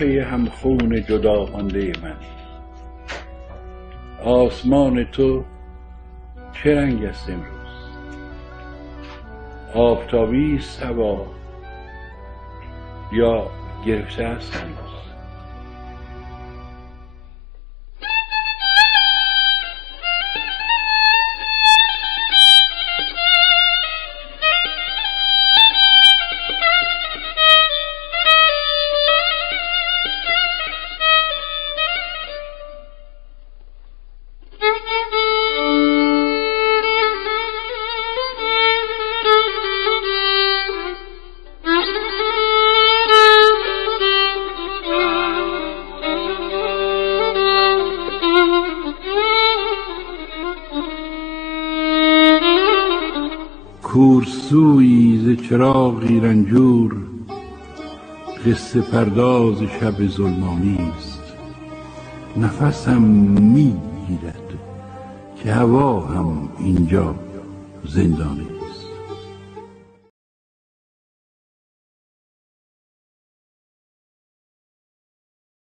شاخه همخون جدا مانده من، آسمان تو چه رنگ است امروز؟ آفتابی است هوا یا گرفته است هنوز؟ کورسویی ز چراغی رنجور، قصه پرداز شب ظلمانی است. نفسم میگیرد که هوا هم اینجا زندانی.